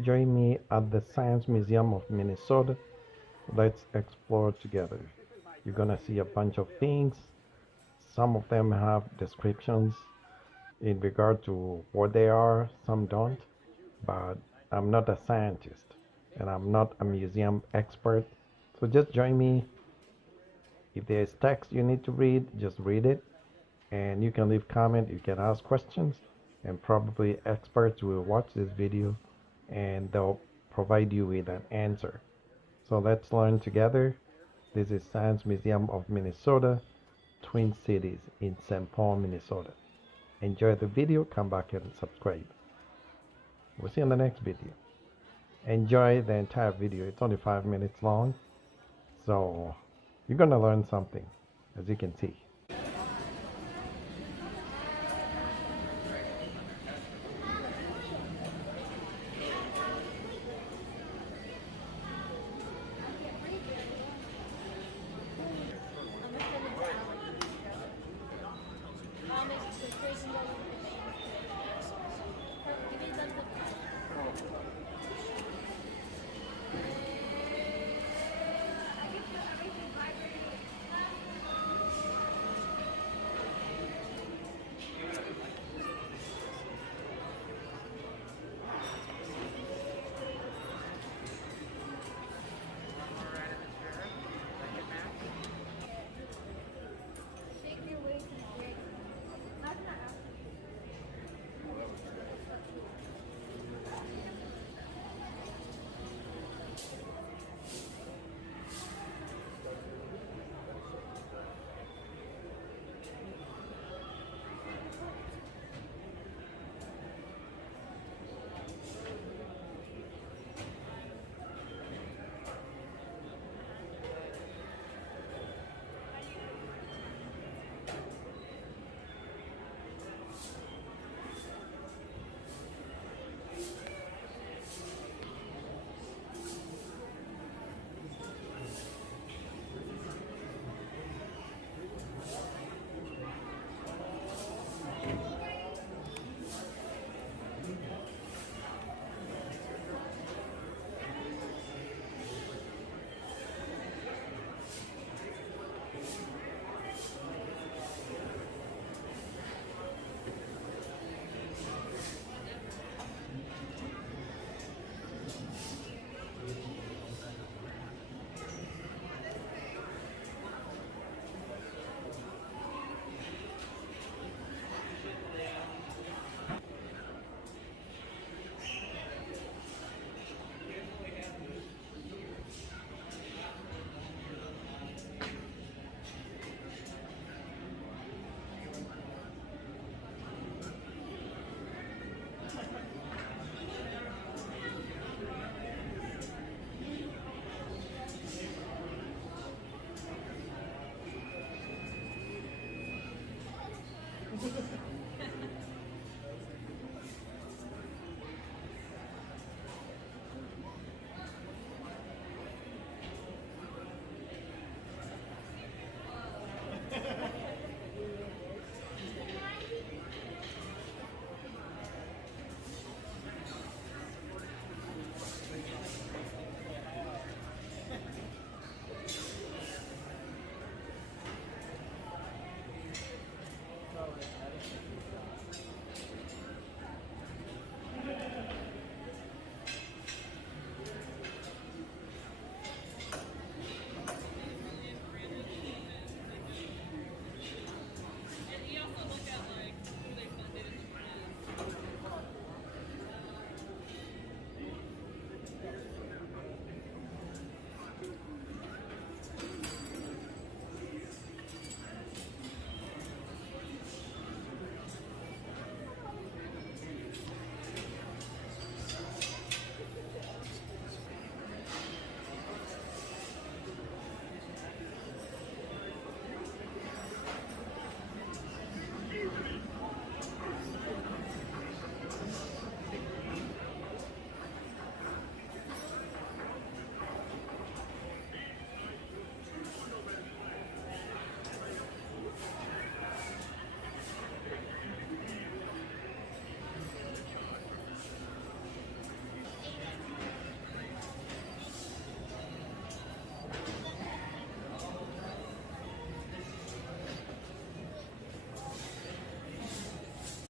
Join me at the Science Museum of Minnesota. Let's explore together. You're gonna see a bunch of things. Some of them have descriptions in regard to what they are, some don't. But I'm not a scientist and I'm not a museum expert. So just join me. If there's text you need to read, just read it. And you can leave comment, you can ask questions, and probably experts will watch this video and they'll provide you with an answer. So let's learn together. This is Science Museum of Minnesota, Twin Cities in St. Paul, Minnesota. Enjoy the video, come back and subscribe. We'll see you in the next video. Enjoy the entire video. It's only 5 minutes long. So you're gonna learn something, as you can see.